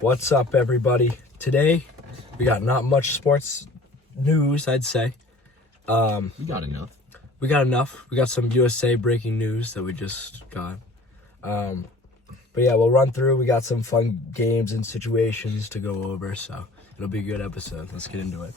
What's up, everybody? Today, we got not much sports news, I'd say. We got enough. We got some USA breaking news that we just got. But yeah, we'll run through. We got some fun games and situations to go over, so it'll be a good episode. Let's get into it.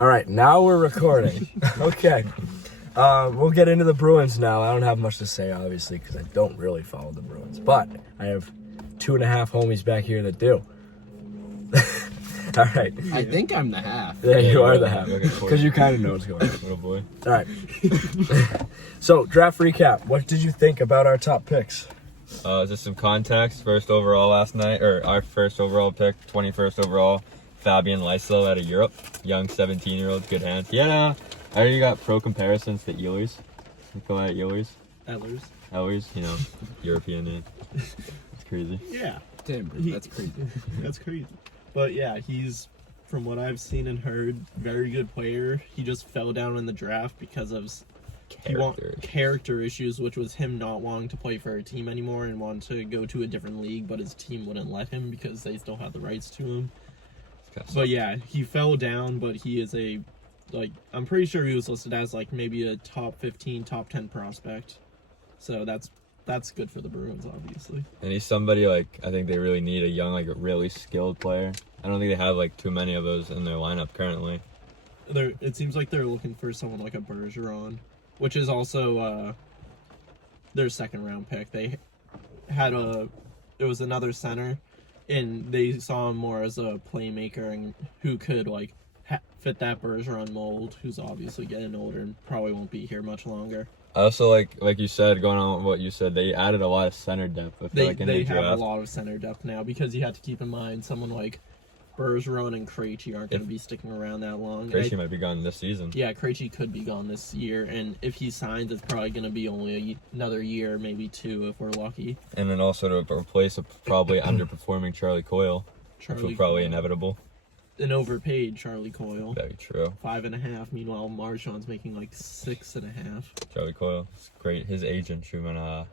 All right, now we're recording. Okay. We'll get into the Bruins now. I don't have much to say, obviously, because I don't really follow the Bruins. But I have 2.5 homies back here that do. All right. I think I'm the half. Yeah, you are the half. Because you kind of know what's going on. Little boy. All right. So, draft recap. What did you think about our top picks? Just some context. First overall last night, or our first overall pick, 21st overall, Fabian Lysell out of Europe. Young 17-year-old, good hands. Yeah, I already got pro comparisons to Ehlers. You call that Ehlers? Ehlers, you know, European name. It's crazy. Yeah. Damn, bro, that's crazy. That's crazy. But yeah, he's, from what I've seen and heard, very good player. He just fell down in the draft because of character issues, which was him not wanting to play for a team anymore and wanting to go to a different league, but his team wouldn't let him because they still had the rights to him. But yeah, he fell down, but he is I'm pretty sure he was listed as maybe a top 15, top 10 prospect. So that's good for the Bruins, obviously. And he's somebody, I think they really need a young, a really skilled player. I don't think they have, too many of those in their lineup currently. It seems like they're looking for someone like a Bergeron, which is also their second-round pick. They had it was another center, and they saw him more as a playmaker and who could, fit that Bergeron mold, who's obviously getting older and probably won't be here much longer. I also, like you said, going on with what you said, they added a lot of center depth. I feel in they the have draft. a lot of center depth now because you have to keep in mind someone like Bergeron and Krejci aren't going to be sticking around that long. Krejci might be gone this season. Yeah, Krejci could be gone this year, and if he signs, it's probably going to be only another year, maybe 2 if we're lucky. And then also to replace a probably underperforming Charlie Coyle, which was probably Coyle. Inevitable. An overpaid Charlie Coyle. Very true. 5.5. Meanwhile, Marchand's making 6.5. Charlie Coyle, it's great. His agent should have been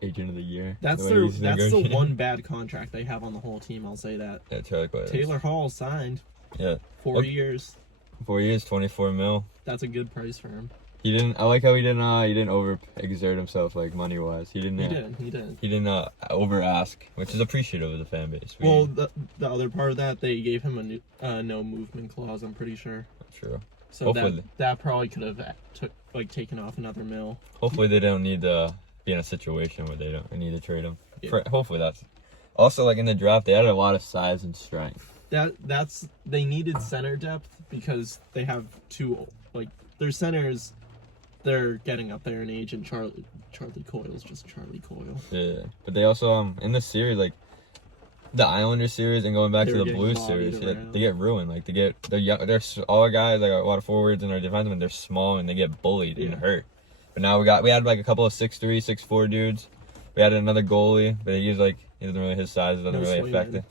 agent of the year. That's the one bad contract they have on the whole team. I'll say that. Yeah, Charlie Coyle. Taylor Hall signed. Yeah. 4 years. 4 years, $24 million. That's a good price for him. He didn't. I like how he didn't overexert himself money wise. He didn't. He didn't over ask, which is appreciative of the fan base. Well, the other part of that, they gave him a no movement clause. I'm pretty sure. True. So that probably could have taken off another mil. Hopefully they don't need to be in a situation where they don't need to trade him. Yeah. Hopefully that's. Also, in the draft, they added a lot of size and strength. They needed center depth because they have their centers. They're getting up there in age, and Charlie Coyle's just Charlie Coyle. Yeah, but they also in this series, the Islanders series and going back to the Blues series, they get ruined. They're all guys, a lot of forwards and our defensemen. They're small and they get bullied and hurt. But now we had a couple of 6'3", 6'4" dudes. We had another goalie, but he doesn't really, his size doesn't really affect it.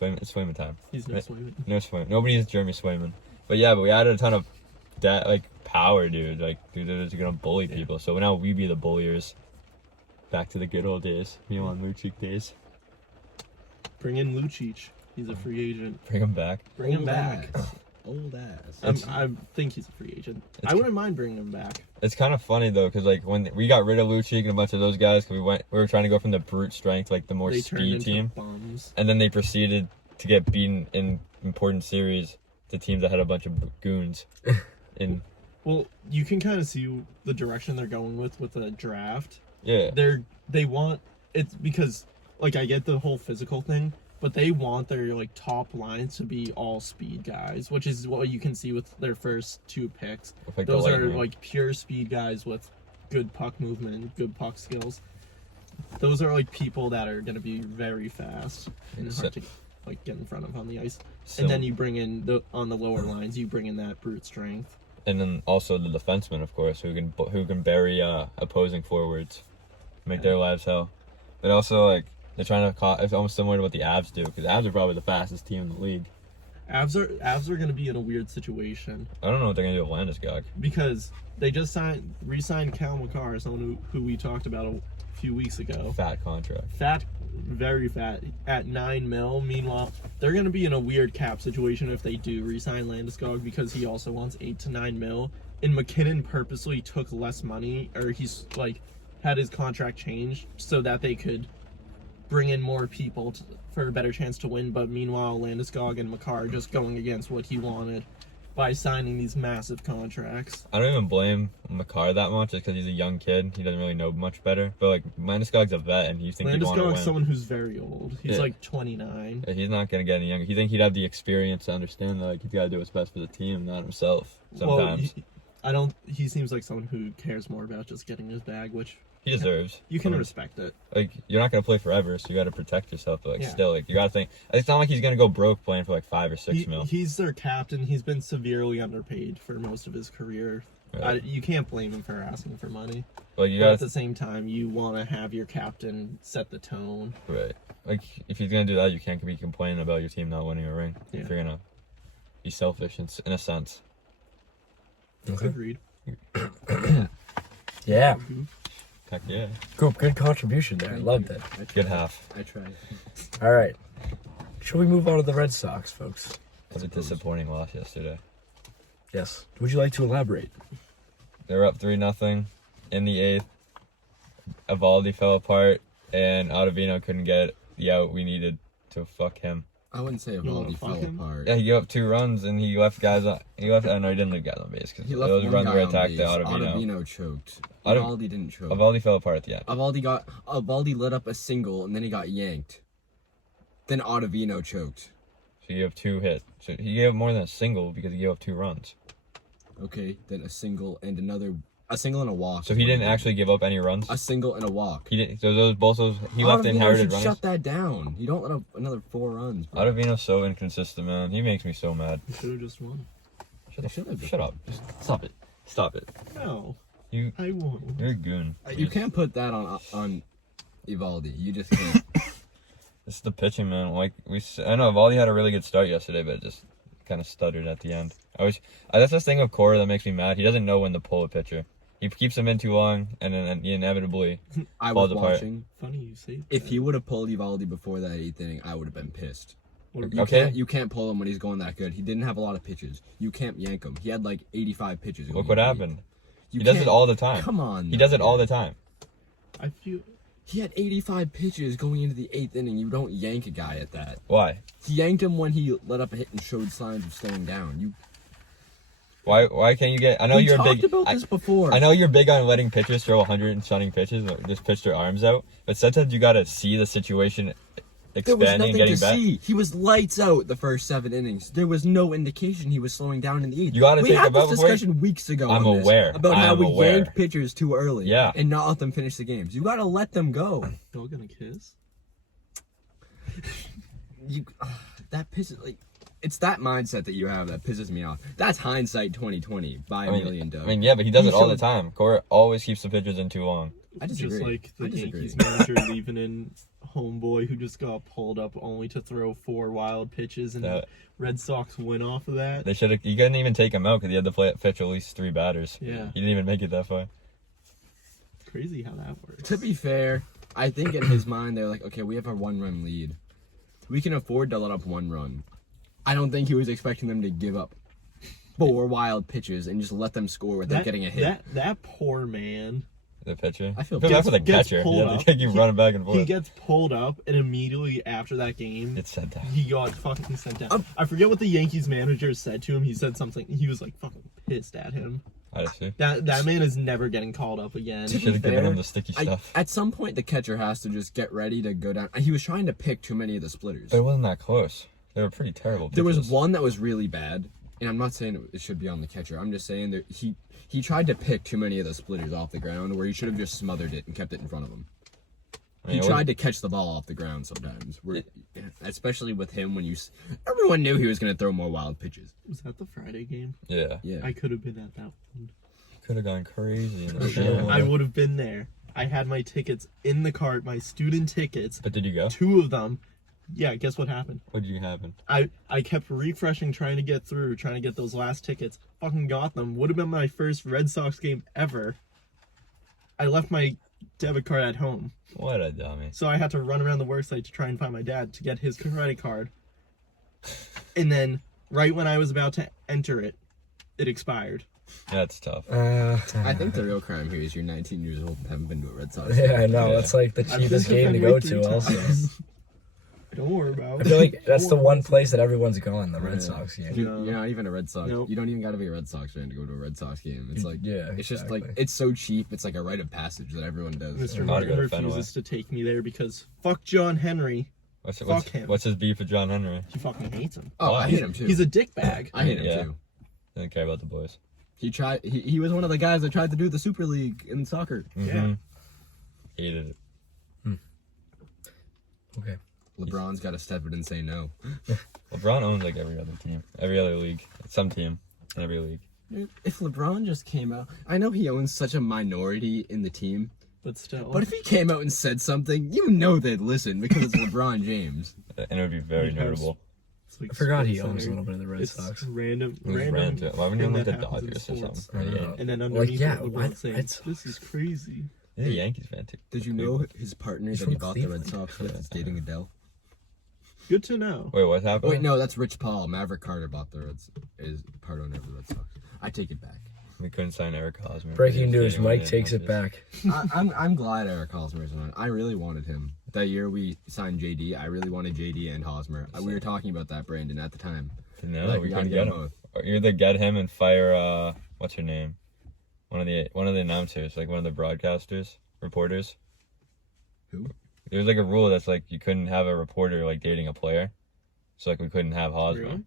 It's Swayman time. He's no Swayman. No Swayman. Nobody is Jeremy Swayman. But we added a ton of power, dude. Dude that's gonna bully people. So now we be the bulliers. Back to the good old days. Milan Lucic days. Bring in Lucic. He's a free agent. Bring him back. Bring him back. Old ass. I think he's a free agent. I wouldn't mind bringing him back. It's kind of funny though, because when we got rid of Lucic and a bunch of those guys, because we were trying to go from the brute strength, the more speed team, bums. And then they proceeded to get beaten in important series to teams that had a bunch of goons. Well, you can kind of see the direction they're going with the draft. Yeah. They want it's because I get the whole physical thing, but they want their top lines to be all speed guys, which is what you can see with their first 2 picks. Those are pure speed guys with good puck movement and good puck skills. Those are people that are going to be very fast and hard to get in front of on the ice. And then you bring in on the lower lines, you bring in that brute strength. And then also the defensemen, of course, who can bury opposing forwards, make their lives hell. But also, they're trying to it's almost similar to what the Avs do, because the Avs are probably the fastest team in the league. Avs are going to be in a weird situation. I don't know what they're gonna do with Landeskog. Because they just re-signed Cal McCarr, someone who we talked about a few weeks ago. Fat contract. Fat, very fat, at $9 million. Meanwhile, they're going to be in a weird cap situation if they do re-sign Landeskog because he also wants $8 to $9 million. And McKinnon purposely took less money, or he's had his contract changed so that they could bring in more people for a better chance to win. But meanwhile, Landeskog and McCarr are just going against what he wanted by signing these massive contracts. I don't even blame McCarr that much just because he's a young kid. He doesn't really know much better. But Landeskog's a vet, and you think he'd want to win. Landeskog's someone who's very old. He's 29. Yeah, he's not gonna get any younger. You think he'd have the experience to understand that he's got to do what's best for the team, not himself. Sometimes He seems like someone who cares more about just getting his bag, which he deserves. you can respect it. You're not gonna play forever, so you got to protect yourself. But Yeah. still, you got to think. It's not like he's gonna go broke playing for 5 or 6 mil. He's their captain. He's been severely underpaid for most of his career. Right. You can't blame him for asking for money. But you But got at the same time, you want to have your captain set the tone. right. If he's gonna do that, you can't be complaining about your team not winning a ring. Yeah. If you're gonna be selfish in a sense. Okay. Agreed. Yeah. Heck yeah. Cool. Good contribution there. I loved it. Good half. I tried. All right. Should we move on to the Red Sox, folks? It was a disappointing loss yesterday. Yes. Would you like to elaborate? They were up 3-0 in the 8th. Evaldi fell apart, and Ottavino couldn't get the out we needed to fuck him. I wouldn't say wanna Evaldi fuck fell him? apart. Yeah, he gave up 2 runs, and he left guys on. I know he didn't leave guys on base because He left those one runs guy were on attacked base. to Ottavino. Ottavino choked. Ottav- Evaldi didn't choke. Evaldi fell apart at the end. Evaldi let up a single and then he got yanked. Then Ottavino choked. So he gave 2 hits. So he gave up more than a single because he gave up 2 runs. Okay, then a single and a walk. So he didn't actually give up any runs. A single and a walk. He didn't. So he left Ottavino inherited should runs. shut that down. You don't let up another 4 runs. Bro. Ottavino's so inconsistent, man. He makes me so mad. You should have just won. Shut up. Just stop it. Stop it. No. You. I won. You're a goon. You can't put that on Evaldi. You just can't. It's the pitching, man. I know Evaldi had a really good start yesterday, but it just kind of stuttered at the end. That's the thing with Cora that makes me mad. He doesn't know when to pull a pitcher. He keeps him in too long, and then he inevitably I was falls apart. watching. Funny you say that. If he would have pulled Evaldi before that 8th inning, I would have been pissed. Okay. You can't pull him when he's going that good. He didn't have a lot of pitches. You can't yank him. He had 85 pitches. Look what happened. He He does it all the time. Come on. He does it all the time. I feel He had 85 pitches going into the 8th inning. You don't yank a guy at that. Why? He yanked him when he let up a hit and showed signs of slowing down. Why can't you get? I know We you're talked big. about this before. I know you're big on letting pitchers throw 100 and shutting pitches, or just pitch their arms out. But sometimes you gotta see the situation There was expanding, nothing getting to back. see. He was lights out the first 7 innings. There was no indication he was slowing down in the 8th. You gotta we take had a this before you- discussion weeks ago. I'm on this, aware. about how I'm we aware. yanked pitchers too early. Yeah. And not let them finish the games. You gotta let them go. y'all gonna kiss? That pisses it's that mindset that you have that pisses me off. That's hindsight 2020 by a million, Doug. I mean, yeah, but he does He it all the showed- time. Cora always keeps the pitchers in too long. I disagree. Just like the I disagree. Yankees manager leaving in Homeboy who just got pulled up only to throw 4 wild pitches and Yeah. Red Sox win off of that. They should have. You couldn't even take him out because he had to pitch at least 3 batters. Yeah. He didn't even make it that far. Crazy how that works. To be fair, I think in his mind they're like, okay, we have a 1-run lead. We can afford to let up 1 run. I don't think he was expecting them to give up 4 wild pitches and just let them score without getting a hit. That poor man. The pitcher. I feel bad for the gets catcher. He pulled had up. to keep running back and forth. He gets pulled up, and immediately after that game, It's sent down. he got fucking sent down. I forget what the Yankees manager said to him. He said something. He was like fucking pissed at him. I see. That man is never getting called up again. You should have given him the sticky stuff. At some point, the catcher has to just get ready to go down. He was trying to pick too many of the splitters. But it wasn't that close. They were pretty terrible. There was pitches. one that was really bad, and I'm not saying it should be on the catcher. I'm just saying that he tried to pick too many of the splitters off the ground where he should have just smothered it and kept it in front of him. I mean, He tried to catch the ball off the ground sometimes, especially with him when everyone knew he was going to throw more wild pitches. Was that the Friday game? Yeah. Yeah. I could have been at that one. Could have gone crazy. In the sure. show. I would have been there. I had my tickets in the cart, my student tickets, But did you go? 2 of them. Yeah, guess what happened? What did happen? I kept refreshing, trying to get those last tickets. Fucking got them. Would have been my first Red Sox game ever. I left my debit card at home. What a dummy. So I had to run around the worksite to try and find my dad to get his credit card. And then, right when I was about to enter it, it expired. That's tough. I think the real crime here is you're 19 years old and haven't been to a Red Sox. Yeah, I know. Yeah. That's like the I've cheapest been game to Fenway go 3 to. Also, times. Don't worry about I it. feel like that's the one place that everyone's gone. The Red Sox game. You're not even a Red Sox. Nope. You don't even got to be a Red Sox fan to go to a Red Sox game. It's like, Yeah, it's just exactly. like, it's so cheap. It's like a rite of passage that everyone does. Mr. Gotta Martin go to Fenway. refuses to take me there because fuck John Henry. Fuck him. What's his beef with John Henry? He fucking hates him. Oh, I hate him too. He's a dickbag. I hate him Yeah. too. Doesn't care about the boys. He was one of the guys that tried to do the Super League in soccer. Yeah. Hated it. Okay. LeBron's got to step in and say no. LeBron owns like every other team, every other league, some team in every league. Dude, if LeBron just came out, I know he owns such a minority in the team, But still. but if he came out and said something, you know they'd listen because it's LeBron James. And it would be very He has- notable. it's like I forgot he Sports owns a Center. little bit of the Red It's Sox. random. It was random. Why wouldn't you thing like the that happens in Dodgers or sports. something? I don't know. And then underneath yeah, it, why LeBron saying, Red Sox? "This is crazy." He's a Yankees fan too. Did you know his partner He's that he from bought the Red Cleveland. Sox with is dating Adele? Good to know. Wait, what happened? Wait, no, that's Rich Paul. Maverick Carter bought the is part owner of the Red Sox. I take it back. We couldn't sign Eric Hosmer. Breaking news: Mike takes it back. I'm glad Eric Hosmer's on. I really wanted him. That year we signed JD, I really wanted JD and Hosmer. We were talking about that, Brandon, at the time. No, Like, we gotta couldn't get him. both. Or either get him and fire what's her name? One of the announcers, like one of the broadcasters, reporters. Who? There's like a rule that's like you couldn't have a reporter like dating a player. So like we couldn't have Hosmer. Really?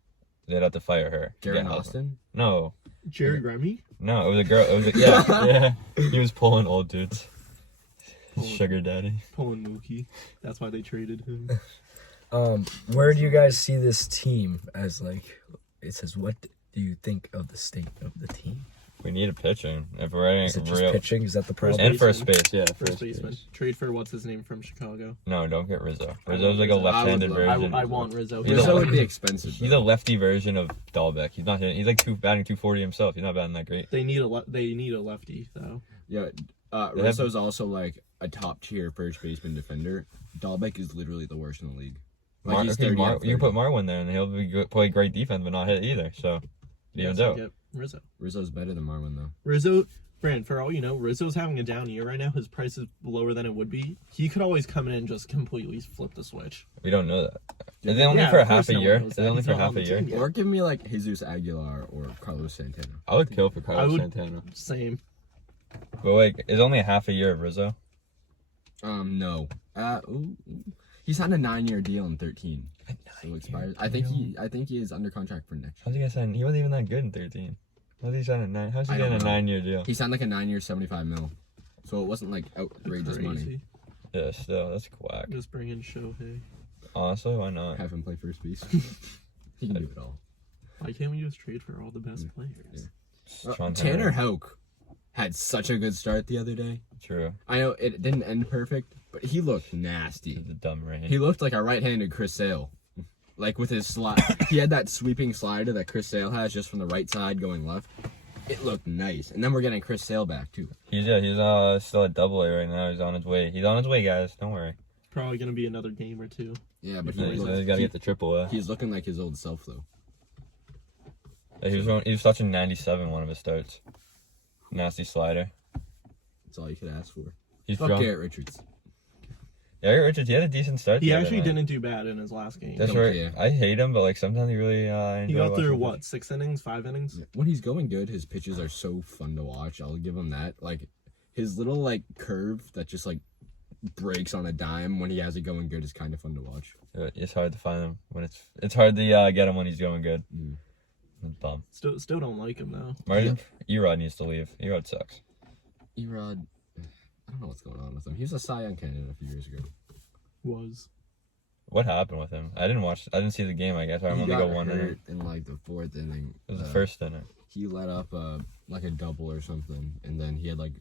They'd have to fire her. to Garen get Hosmer. Austin? No. Jerry Remy? No, it was a girl. It was a, yeah. He was pulling old dudes. His sugar daddy. Pulling Mookie. That's why they traded him. Where do you guys see this team as like? It says, what do you think of the state of the team? We need a pitching. If we're running Is it just real pitching? Is that the problem? and first base, yeah. First baseman. Trade for what's his name from Chicago. No, don't get Rizzo. Rizzo's like a left-handed I version. I want Rizzo. He's Rizzo a- would be expensive. He's though. a lefty version of Dahlbeck. He's not. He's like batting 240 himself. He's not batting that great. They need a lefty though. Yeah, Rizzo's also like a top tier first baseman defender. Dahlbeck is literally the worst in the league. Like, he's 30 out of You 30. put Marwin there, and he'll be play great defense, but not hit either. So, even so though get Rizzo. Rizzo's better than Marwin though. Rizzo, Brand, for all you know, Rizzo's having a down year right now. His price is lower than it would be. He could always come in and just completely flip the switch. we don't know that. Is it only Yeah, for a of course half a no one year? knows Is it that. only He's for not half on a the year? team yet. Or give me like Jesus Aguilar or Carlos Santana. I would kill for I Carlos would- Santana. Same. But like, it's only a half a year of Rizzo. No. He's signed a 9-year deal in 13. So it expires. I think he is under contract for next year. How's he gonna sign? He wasn't even that good in 13. How's he signing a 9? How's he I getting a don't know. 9-year deal? He signed like a 9-year, 75 mil. So it wasn't like outrageous money. Crazy. Yeah, still, that's whack. Just bring in Shohei. Honestly, why not? Have him play first base. He can do it all. Why can't we just trade for all the best players? Yeah. Sean Tanner Henry. Houck had such a good start the other day. True. I know it didn't end perfect, but he looked nasty. It's a dumb rain. He looked like a right-handed Chris Sale. Like with his slide. He had that sweeping slider that Chris Sale has just from the right side going left. It looked nice. And then we're getting Chris Sale back too. He's still at Double-A right now. He's on his way. He's on his way, guys. Don't worry. Probably gonna be another game or two. Yeah, but He's gotta get the Triple-A. he's looking like his old self though. Yeah, he was touching 97 one of his starts. Nasty slider. That's all you could ask for. He's Fuck drunk. Garrett Richards. Yeah, Richards, he had a decent start. He the other actually night. didn't do bad in his last game. That's Don't where care. I hate him, but like sometimes he really. He enjoy got watching through him. what, 6 innings, 5 innings? When he's going good, his pitches are so fun to watch. I'll give him that. Like his little like curve that just like breaks on a dime when he has it going good is kind of fun to watch. It's hard to find him when it's hard to get him when he's going good. Mm. It's dumb. Still don't like him though. Martin, Erod needs to leave. Erod sucks. Erod, I don't know what's going on with him. He was a Cy Young candidate a few years ago. Was. What happened with him? I didn't see the game. I guess I He remember got go one inning. hurt in like the 4th inning. It was the first inning. He let up like a double or something, and then he had like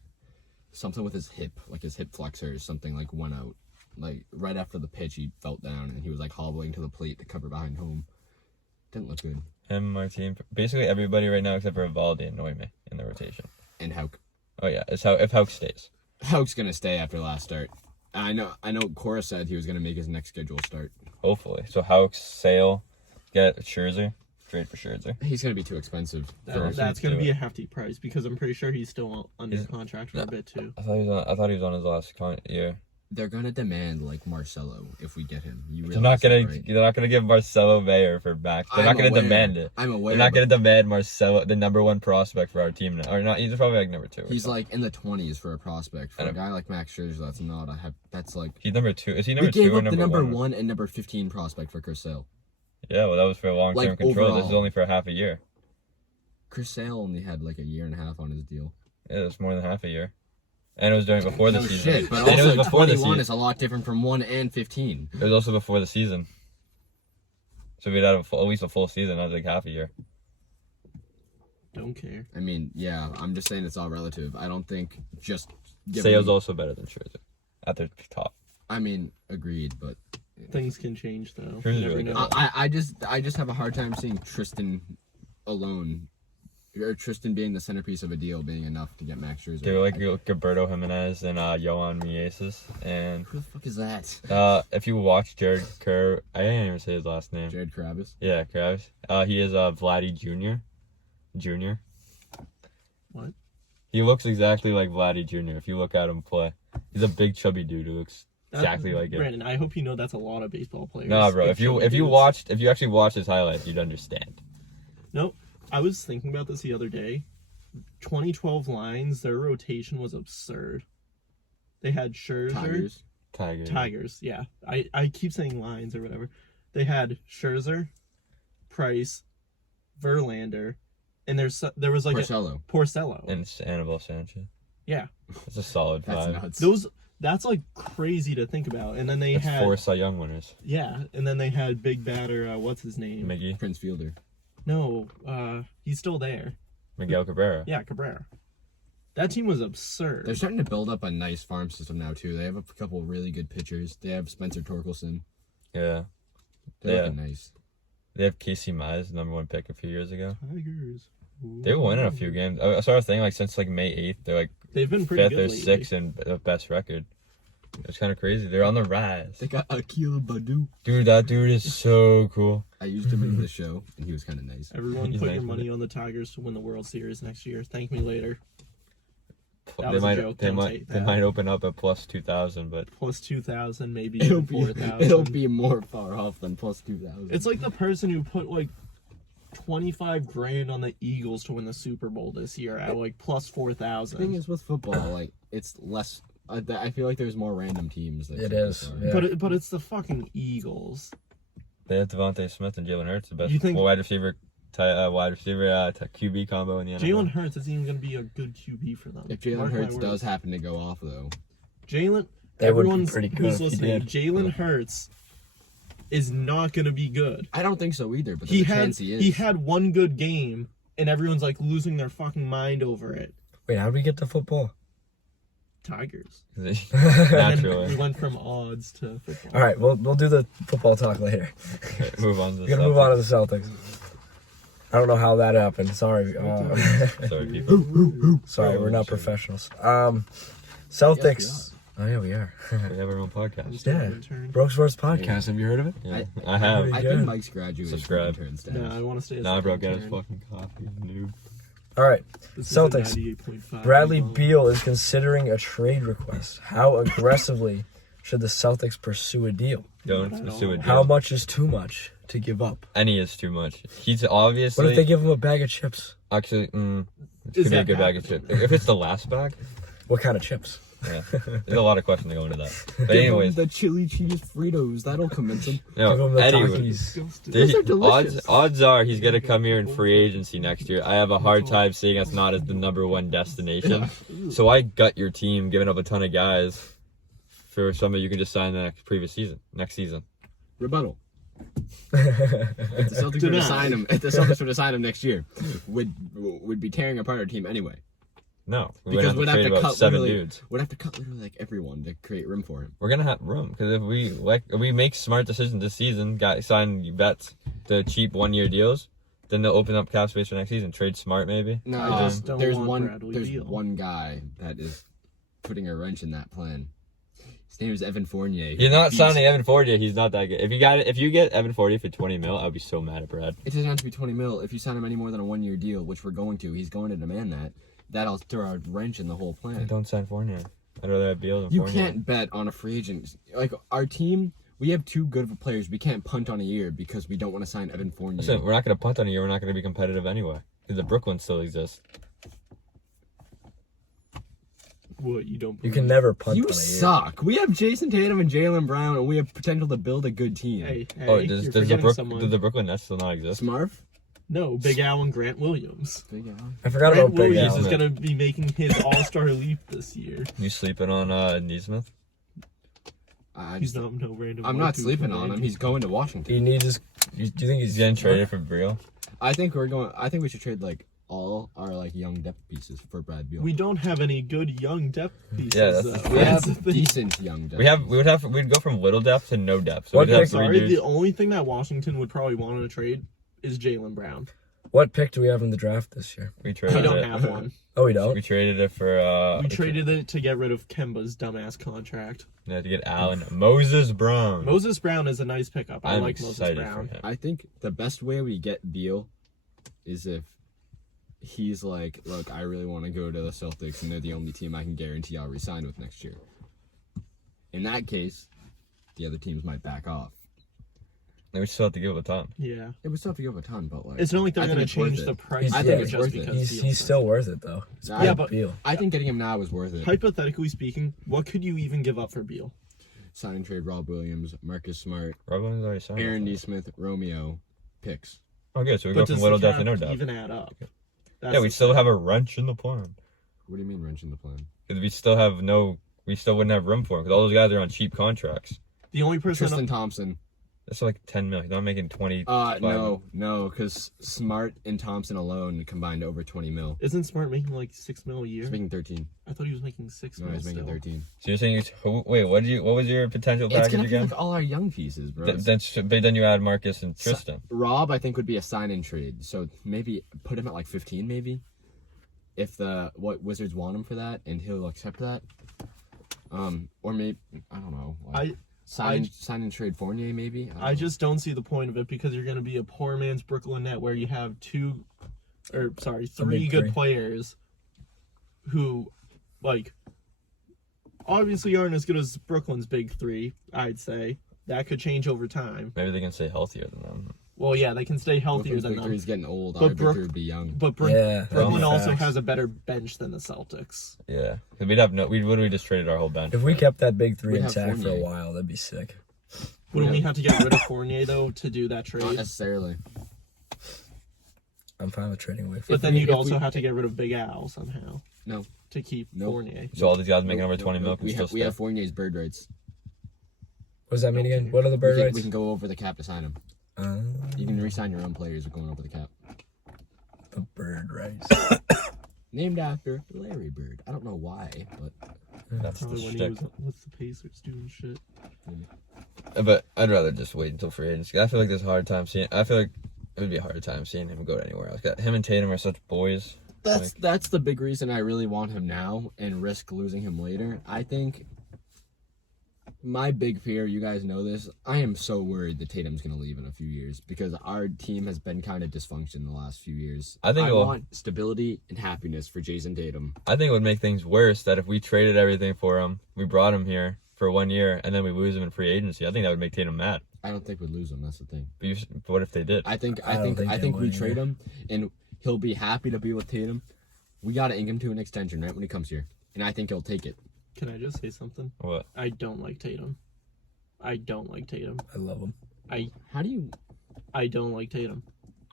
something with his hip, like his hip flexor or something, like went out. Like right after the pitch, he felt down and he was like hobbling to the plate to cover behind home. Didn't look good. Him, my team, basically everybody right now except for Evaldi annoy me in the rotation. And Hauk. Oh yeah, it's if Hauk stays. Hauk's gonna stay after last start. I know. Cora said he was gonna make his next schedule start. Hopefully. So Hauk, Sale, get Scherzer. Trade for Scherzer. He's gonna be too expensive. That's gonna be a hefty price because I'm pretty sure he's still under contract for a bit too. I thought he was on his last year. They're gonna demand like Marcelo if we get him. They're not gonna give Marcelo Mayer for back. They're not gonna demand it. I'm aware. They're not gonna demand Marcelo, the number 1 prospect for our team now, or not. He's probably like number 2. He's like in the 20s for a prospect. For a guy like Max Scherzer, that's not a. That's like. He's number 2. Is he number 2 or number 1? We gave up the number 1 and number 15 prospect for Chris Sale. Yeah, well, that was for long-term Like, control. overall. This is only for half a year. Chris Sale only had like a year and a half on his deal. Yeah, it was more than half a year. And it was before the season. Shit, but and also it was before the 21 season. is a lot different from 1 and 15. It was also before the season. So we'd have at least a full season, not like half a year. Don't care. I mean, yeah, I'm just saying it's all relative. I don't think just Sale's also better than Scherzer at the top. I mean, agreed, but Things can change though. Scherzer's You never really know. good. I just have a hard time seeing Tristan alone, or Tristan being the centerpiece of a deal being enough to get Max Scherzer. They were like Gilberto Jimenez and Yohan Mieses. And Who the fuck is that? if you watch Jared Kerr, I didn't even say his last name. Jared Krabs. Yeah, Krabs. He is Vladdy Jr. Jr. What? He looks exactly like Vladdy Jr. if you look at him play. He's a big chubby dude who looks exactly like him. Brandon, I hope you know that's a lot of baseball players. No, bro. Like, If you actually watched his highlights, you'd understand. No, I was thinking about this the other day. 2012 Lions, their rotation was absurd. They had Scherzer. Tigers. Yeah. I keep saying Lions or whatever. They had Scherzer, Price, Verlander, and there was like Porcello. And Anibal Sanchez. Yeah. It's a solid That's 5. nuts. That's like crazy to think about. And then they That's had 4 Cy Young winners. Yeah, and then they had big batter, what's his name? Miggy. Prince Fielder. No, he's still there. Miguel Cabrera. Yeah, Cabrera. That team was absurd. They're starting to build up a nice farm system now too. They have a couple of really good pitchers. They have Spencer Torkelson. Yeah. They're looking nice. They have Casey Mize, number 1 pick a few years ago. Tigers. They were winning a few games. I saw a thing like since like May 8th, they're like They've been pretty 5th good or lately. 6th in the best record. It's kind of crazy. They're on the rise. They got Akil Badu. Dude, that dude is so cool. I used him in the show, and he was kind of nice. Everyone He's put nice your with money it. on the Tigers to win the World Series next year. Thank me later. That They was a might joke. they Don't might take they that. might open up at plus 2,000, but Plus 2,000, maybe It'll even be 4,000. more far off than plus 2,000. It's like the person who put like 25 grand on the Eagles to win the Super Bowl this year at like plus the thing 4,000. is with football, like it's less. I feel like there's more random teams. It is, yeah. But it's the fucking Eagles. they have Devontae Smith and Jalen Hurts, the best You think- wide receiver QB combo in the NFL. Jalen Hurts isn't even going to be a good QB for them. If Jalen Mark my Hurts words. does happen to go off though, Jalen, That would be everyone's pretty good who's if he listening, did. Jalen Hurts is not going to be good. I don't think so either. But there's a chance he is. He had one good game, and everyone's like losing their fucking mind over it. Wait, how did we get to football? Tigers. And And then we Naturally. went from odds to football. All right, we'll do the football talk later. Okay, move on to the We're gonna move on to Celtics. the Celtics. I don't know how that happened. Sorry. Sorry, people. Sorry, we're not professionals. Celtics. Oh yeah, we are. We have our own podcast. Yeah. Intern. Brooks Sports Podcast. Have you heard of it? Yeah, I have. I Yeah. think Mike's graduated Subscribe. from intern status. No, I want to stay as Nah, an bro, get his intern. fucking coffee, noob. All right. This is a Celtics. 98.5 Bradley rebound. Beal is considering a trade request. How aggressively should the Celtics pursue a deal? Don't Not at pursue all. a How deal. much is too much to give up? Any is too much. He's What obviously if they give him a bag of chips? actually. Is Could be a that good bag of chips. If it's the last bag, What kind of chips? yeah. There's a lot of questions that go into that. But Give him anyways, the chili cheese Fritos. That'll convince him. Give him no. the Anyway, Takis. Those are delicious. odds are he's gonna come here in free agency next year. I have a hard time seeing us not as the number 1 destination. So I gut your team giving up a ton of guys for somebody you can just sign the next season. Rebuttal. If the Celtics were to Deny. sign him, if the Celtics were to sign him next year, would be tearing apart our team anyway. No, we Because would have to trade about 7 dudes. We'd have to cut literally like everyone to create room for him. We're gonna have room because if we make smart decisions this season, sign vets to cheap 1-year deals, then they'll open up cap space for next season. Trade smart maybe. No, I just don't want Bradley Beal. one guy that is putting a wrench in that plan. His name is Evan Fournier. You're not signing Evan Fournier. He's not that good. If you get Evan Fournier for 20 mil, I'd be so mad at Brad. It doesn't have to be 20 mil. If you sign him any more than a 1-year deal, which we're going to, he's going to demand that. That'll throw a wrench in the whole plan. Don't sign Fournier. I'd rather have Beal than You Fournier. can't bet on a free agent. Like our team, we have too good of players. We can't punt on a year because we don't want to sign Evan Fournier. Listen, we're not going to punt on a year. We're not going to be competitive anyway because the Brooklyn still exists. What, you don't You believe? can never punt You on a year. suck. We have Jayson Tatum and Jaylen Brown, and we have potential to build a good team. Hey, Does you're the forgetting someone. Brooklyn Nets still not exist? Smurf? No, Big Al and Grant Williams. Big Al. I forgot Grant about Big Williams Al. is going to be making his All-Star leap this year. You sleeping on Neesmith? He's not no random. I'm white not dude sleeping from on him. Andrew. He's going to Do Washington. you need his? Do you think he's He's getting traded for Beal. I think we should trade like all our like young depth pieces for Brad Beal. We don't have any good young depth pieces. Yeah, that's though. the We That's the have thing. decent young depth. We'd go from little depth to no depth. So What we'd have pick- 3 Sorry, dudes. the only thing that Washington would probably want to trade is Jaylen Brown. What pick do we have in the draft this year? We We traded don't it. have one. Oh, we don't. We traded it for We traded it to get rid of Kemba's dumbass contract. to get Allen Moses Brown. Moses Brown is a nice pickup. I I'm like Moses excited Brown. for him. I think the best way we get Beal is if he's like, look, I really want to go to the Celtics, and they're the only team I can guarantee I'll resign with next year. In that case, the other teams might back off. And we still have to give it a ton. Yeah. It would still have to give a ton, but like It's not like they're I think going to it's worth change it. the price. I He's- think yeah, it's just worth it. because He's Beal's still worth it though. It's Yeah, Brad but- Beal. I think getting him now is worth it. Hypothetically speaking, what could you even give up for Beal? Sign and trade Rob Williams, Marcus Smart, Rob Williams already signed. Aaron Neesmith, Romeo, picks. Oh, good. So we But go does from the little depth to cap no depth. even add up? That's Yeah, we the still thing. have a wrench in the plan. What do you mean wrench in the plan? Because we still wouldn't have room for him because all those guys are on cheap contracts. The only person Tristan Thompson. That's like 10 million. I'm making 20. No, because Smart and Thompson alone combined over 20 mil. isn't Smart making like $6 million a year? He's making 13. I thought he was making $6 No, million. he's making 13. So you're saying wait? What was your potential It's package gonna be again? like all our young pieces, bro. But then you add Marcus and Tristan. Rob, I think, would be a sign and trade. So maybe put him at like 15, maybe. If the Wizards want him for that, and he'll accept that. Or maybe I don't know. Like, sign and trade Fournier, maybe. I just don't see the point of it because you're going to be a poor man's Brooklyn Net where you have three big good three. players who, like, obviously aren't as good as Brooklyn's big three, I'd say. That could change over time. Maybe they can stay healthier than them. Well, yeah, they can stay healthier than Big them. three's getting old. But Our big Brook- three would be young. But Yeah, Brooklyn that's also facts. has a better bench than the Celtics. Yeah, because we'd have we literally just traded our whole bench. If we kept that big three We have intact for a Fournier. while, that'd be sick. Wouldn't we have to get rid of Fournier, though, to do that Not trade? necessarily. I'm fine with trading away. But If then we- you'd if also we- have to get rid of Big Al somehow. No. To keep Nope. Fournier. So all these guys making over Nope, 20 nope, mil nope. can We still have, stay. we have Fournier's bird rights. What does that mean again? What are the bird we rights? can go over the cap to sign him. You can re-sign your own players going over the cap. The bird rights. Named after Larry Bird. I don't know why, but That's the Probably when he shtick. was with the Pacers doing shit. But I'd rather just wait until free agency. I feel like there's a hard time seeing. I feel like it would be a hard time seeing him go anywhere else. Him and Tatum are such boys. that's the big reason I really want him now and risk losing him later. I think my big fear, you guys know this, I am so worried that Tatum's going to leave in a few years because our team has been kind of dysfunction the last few years. I think I it will- want stability and happiness for Jayson Tatum. I think it would make things worse that if we traded everything for him, we brought him here for 1 year, and then we lose him in free agency. I think that would make Tatum mad. I don't think we'd lose him. That's the thing. But what if they did? I think I don't think they we would trade either. him and he'll be happy to be with Tatum. We got to ink him to an extension right when he comes here, and I think he'll take it. Can I just say something? What? I don't like Tatum. I don't like Tatum. I love him. How do you? I don't like Tatum.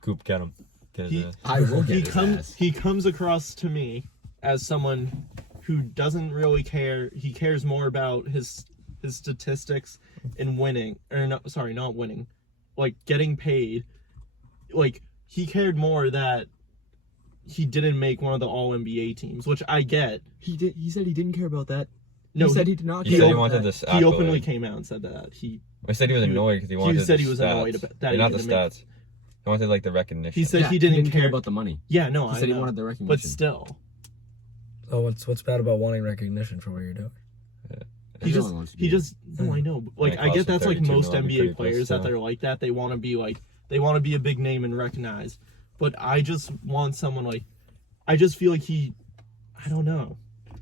Coop, get him. Get his He- ass. I will get his ass. He comes across to me as someone who doesn't really care. He cares more about his statistics and winning, or not winning, like getting paid. Like he cared more that he didn't make one of the All NBA teams, which I get. He did. He said he didn't care about that. No, he said he did not. He care said he about wanted that. this. He openly came out and said that he said he was annoyed because he wanted. He said the he was stats. annoyed about that. Not the stats. He wanted like the recognition. He said Yeah, he didn't care about the money. Yeah, no, He I said know. he wanted the recognition. But still, So what's bad about wanting recognition for what you're doing? he Everyone wants to be- just no, I know. But, like Yeah, I get cost him that's like 32 most mil, I'd be NBA pretty players pissed that off. they're like that. They want to be a big name and recognized. But I just want someone like, I just feel like I don't know.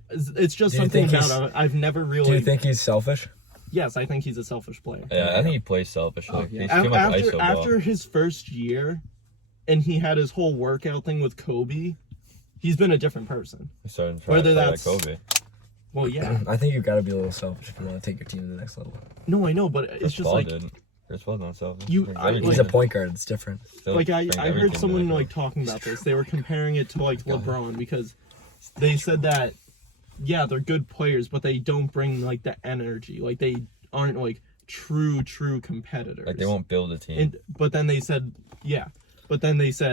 It's just Do you something think about him. I've never really. Do you think he's selfish? Yes, I think he's a selfish player. Yeah, I think he plays selfishly. Oh, yeah. He's too much ISO ball. After his first year, and he had his whole workout thing with Kobe, he's been a different person. He's starting to whether try that's- like Kobe. Well, yeah. I think you've got to be a little selfish if you want to take your team to the next level. No, I know, but it's Chris just Paul like didn't. Chris Paul's not selfish. You- Brings I- everything He's to- a point guard. It's different. still I brings heard everything to someone the like club. talking about this. They were comparing it to like LeBron because they said that yeah, they're good players, but they don't bring like the energy. Like they aren't like true competitors. Like they won't build a team. But then they said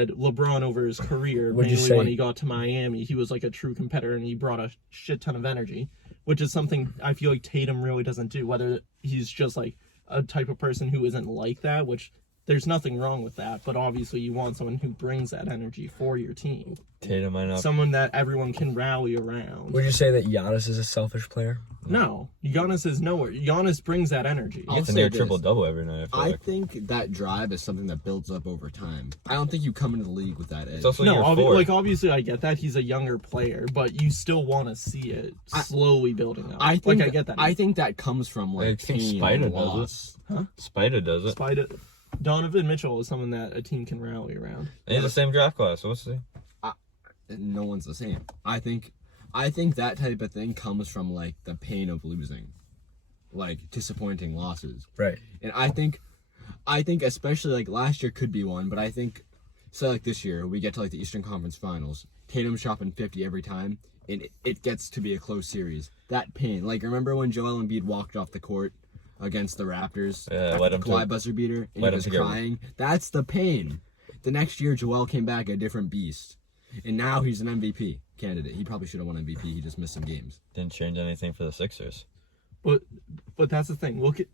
LeBron over his career, Would you mainly say- when he got to Miami, he was like a true competitor and he brought a shit ton of energy, which is something I feel like Tatum really doesn't do. Whether he's just like a type of person who isn't like that, which there's nothing wrong with that, but obviously you want someone who brings that energy for your team. Tatum might not. Someone that everyone can rally around. Would you say that Giannis is a selfish player? No, Giannis is nowhere. Giannis brings that energy. He gets a I'll near say this. triple double every night. I feel I like. think that drive is something that builds up over time. I don't think you come into the league with that edge. It's also No, year 4. like obviously I get that he's a younger player, but you still want to see it slowly building up. I think I get that. I think that comes from I like think pain Spider and does it. loss. Spider does it. Spider, Donovan Mitchell is someone that a team can rally around. And he's the same draft class. So we'll see. No one's the same. I think that type of thing comes from like the pain of losing, like disappointing losses. Right. And I think especially like last year could be one, but I think so like this year we get to like the Eastern Conference Finals. Tatum's dropping 50 every time, and it gets to be a close series. That pain, like remember when Joel Embiid walked off the court against the Raptors? Yeah, let him Kawhi to- buzzer beater, and let he him was to get- crying. That's the pain. The next year, Joel came back a different beast, and now he's an MVP candidate. He probably should have won MVP. He just missed some games. Didn't change anything for the Sixers. But that's the thing. Look at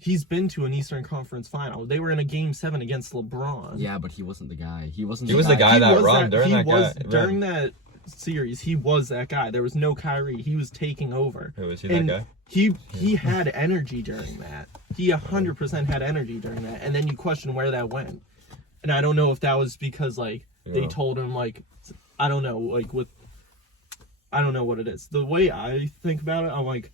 he's been to an Eastern Conference Final. They were in a Game 7 against LeBron. Yeah, but he wasn't the guy. He wasn't. He was the guy that was run during he that was, guy. during that series. He was that guy. There was no Kyrie. He was taking over. Who was he? And That guy. he had energy during that. He 100% had energy during that. And then you question where that went. And I don't know if that was because like they Yeah. told him like I don't know I don't know what it is. The way I think about it, I'm like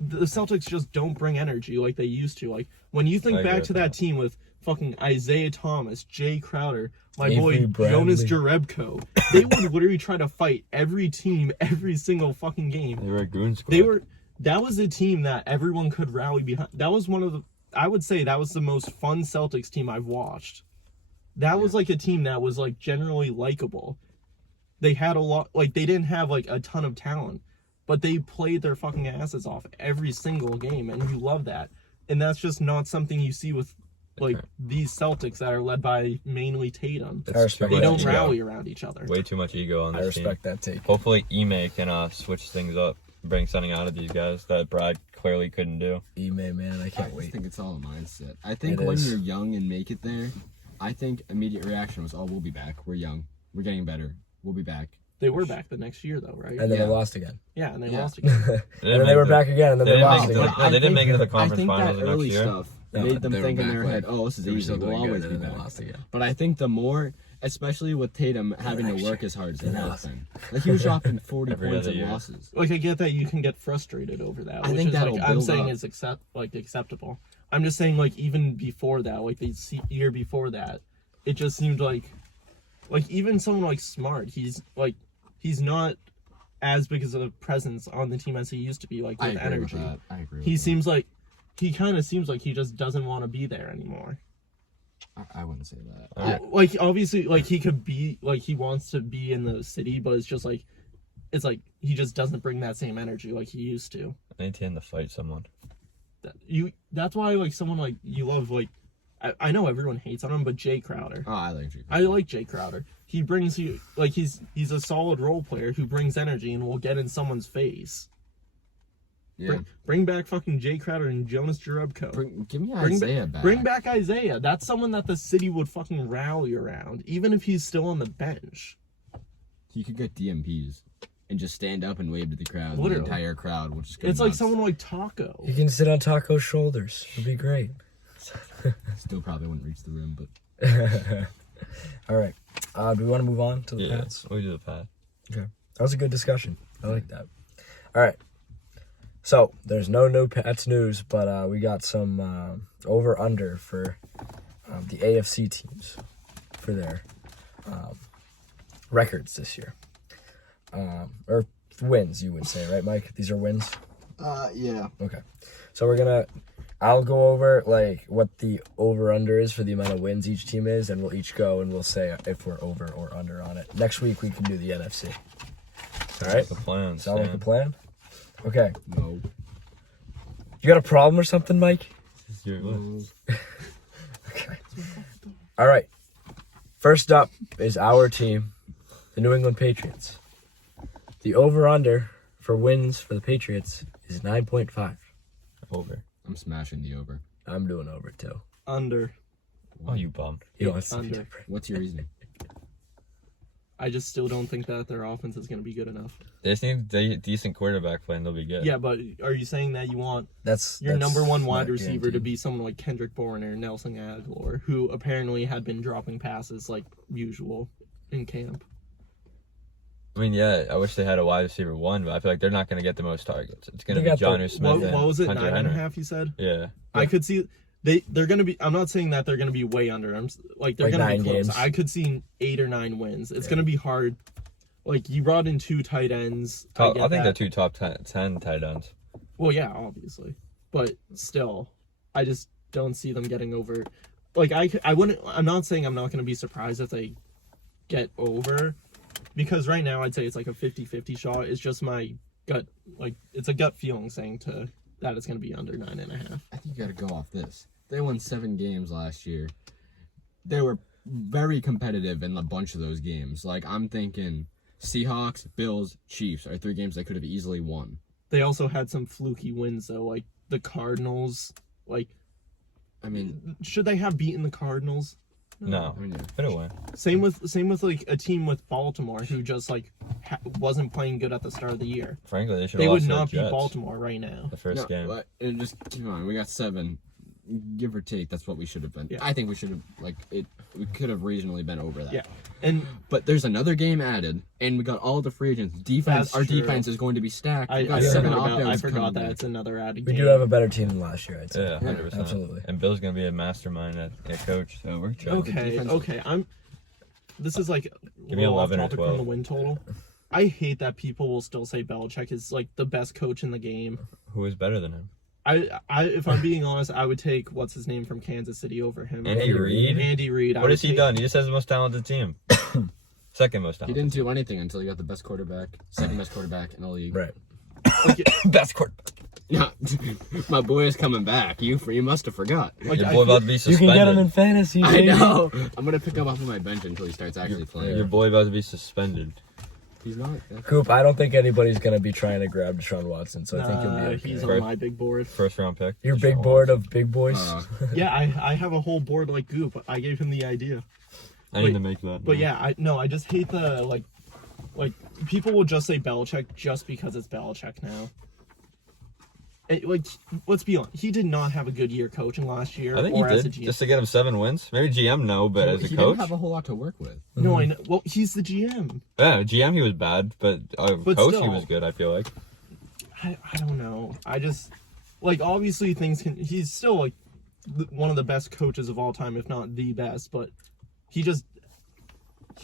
the Celtics just don't bring energy like they used to. Like when you think I agree back with to that that. team with fucking Isaiah Thomas, Jay Crowder, my Avery boy Bradley. Jonas Jerebko, they would literally try to fight every team every single fucking game. They were a goon squad. That was a team that everyone could rally behind. That was I would say that was the most fun Celtics team I've watched. That was like a team that was like generally likable. They had a lot, like they didn't have like a ton of talent, but they played their fucking asses off every single game, and you love that. And that's just not something you see with like these Celtics that are led by mainly Tatum. I respect They that. don't ego. rally around each other. Way too much ego on I this respect team. that take. Hopefully, Ime can switch things up, bring something out of these guys that Brad clearly couldn't do. Ime, man, I I can't just wait. think it's all a mindset. I think It when is. you're young and make it there, I think immediate reaction was, "Oh, we'll be back. We're young. We're getting better. We'll be back." They were back the next year though, right? And then Yeah. they lost again. Yeah, and they Yeah. lost again. And didn't then they make were the- back again, and then they they didn't lost make the- again. No, they didn't make it to the I conference think finals that the next early year. stuff No, made them they were think in back, their like, head, "Oh, this is They were easy. still We'll doing always good, be and then back." they lost again. But I think the more, especially with Tatum having to work as hard as he has been, like he was dropping 40 Every points other in year. losses. Like I get that you can get frustrated over that, I which think is like that'll I'm build saying up. is acceptable. I'm just saying like even before that, like the year before that, it just seemed like even someone like Smart, he's not as big as a presence on the team as he used to be, like I with agree energy. with that. I agree. He kind of seems like he just doesn't want to be there anymore. I wouldn't say that. Yeah. Like obviously, like he could be like he wants to be in the city, but it's just like he just doesn't bring that same energy like he used to. I need to fight someone. That's why like someone like you love like I know everyone hates on him, but Jay Crowder. Oh, I like Jay Crowder. I like Jay Crowder. He brings you like he's a solid role player who brings energy and will get in someone's face. Yeah. Bring back fucking Jay Crowder and Jonas Jerebko. Give me Isaiah back. Bring back Isaiah. That's someone that the city would fucking rally around, even if he's still on the bench. He could get DMPs and just stand up and wave to the crowd. Literally. The entire crowd will just go It's nuts. like someone like Taco. He can sit on Taco's shoulders. It'd be great. Still probably wouldn't reach the rim, but All right. Do we want to move on to the Yeah, Pats? we do the Pat. Okay. That was a good discussion. I like that. All right. So, there's no Pats news, but we got some over-under for the AFC teams for their records this year. Or wins, you would say, right, Mike? These are wins? yeah. Okay. So I'll go over like what the over-under is for the amount of wins each team is, and we'll each go and we'll say if we're over or under on it. Next week we can do the NFC. All right? The plan. Sound like a plan? Okay. No. You got a problem or something, Mike? Okay. All right. First up is our team, the New England Patriots. The over-under for wins for the Patriots is 9.5. Over. I'm smashing the over. I'm doing over too. Under. Oh, you bum. You want to see Under. different. What's your reasoning? I just still don't think that their offense is going to be good enough. They just need a decent quarterback play and they'll be good. Yeah, but are you saying that you want That's your number one not wide receiver to guaranteed. be someone like Kendrick Bourne or Nelson Aguilar, who apparently had been dropping passes like usual in camp? I mean, yeah, I wish they had a wide receiver one, but I feel like they're not going to get the most targets. It's going to They be got the- Jonnu Smith What and was it, Hunter 9.5 Henry. you said? Yeah. I could see they're going to be. I'm not saying that they're going to be way under. They're Like going to 9 be close. games. I could see 8 or 9 wins. It's going to be hard. Like you brought in 2 tight ends. I get think they're that. 2 top 10 tight ends. Well, yeah, obviously, but still, I just don't see them getting over. Like I wouldn't. I'm not saying I'm not going to be surprised if they get over, because right now I'd say it's like a 50-50 shot. It's just my gut. Like it's a gut feeling saying that it's going to be under 9.5. I think you got to go off this. They won 7 games last year. They were very competitive in a bunch of those games. Like I'm thinking Seahawks, Bills, Chiefs are 3 games they could have easily won. They also had some fluky wins though, like the Cardinals. Like, I mean, should they have beaten the Cardinals? No. I mean, yeah. Put it away. Same with like a team with Baltimore who just like wasn't playing good at the start of the year. Frankly, they should They have would lost to not the beat Jets Baltimore right now. the first game. But just keep in mind, we got 7, give or take. That's what we should have been. Yeah. I think we should have we could have reasonably been over that. Yeah, and But there's another game added, and we got all the free agents. That's Our true. defense is going to be stacked. I We got 7 forgot opt-outs that coming back. it's another added We game. do have a better team than last year, I'd say. Yeah, 100%. absolutely. And Bill's going to be a mastermind at coach, so we're trying. Okay, defense- okay. This is like Give me 11 or off topic 12. from the win total. I hate that people will still say Belichick is like the best coach in the game. Who is better than him? If I'm being honest, I would take what's his name from Kansas City over him. Andy Reid? Andy Reid. What has he done? He just has the most talented team. Second most He talented. didn't do anything until he got the best quarterback, second best quarterback in the league. Right. Best quarterback. Yeah, my boy is coming back. You must have forgot. Like, Your I boy feel- about to be You suspended. can get him in fantasy, I baby. know. I'm gonna pick him off of my bench until he starts actually playing. Your boy about to be suspended. He's not. Coop, I don't think anybody's going to be trying to grab Deshaun Watson, so I think you'll be okay. He's on my big board. First round pick. Your big board of big boys? Yeah, I have a whole board like Goop. I gave him the idea. I need to make that. But yeah, I just hate the like people will just say Belichick just because it's Belichick now. Like, let's be honest, he did not have a good year coaching last year I think or he as a did. GM. Just to get him 7 wins. Maybe GM no, but as a he coach. didn't have a whole lot to work with. No, I know. Well, he's the GM. Yeah, GM he was bad, but But coach still. he was good, I feel like. I don't know. I just like obviously things can. He's still like one of the best coaches of all time, if not the best. But he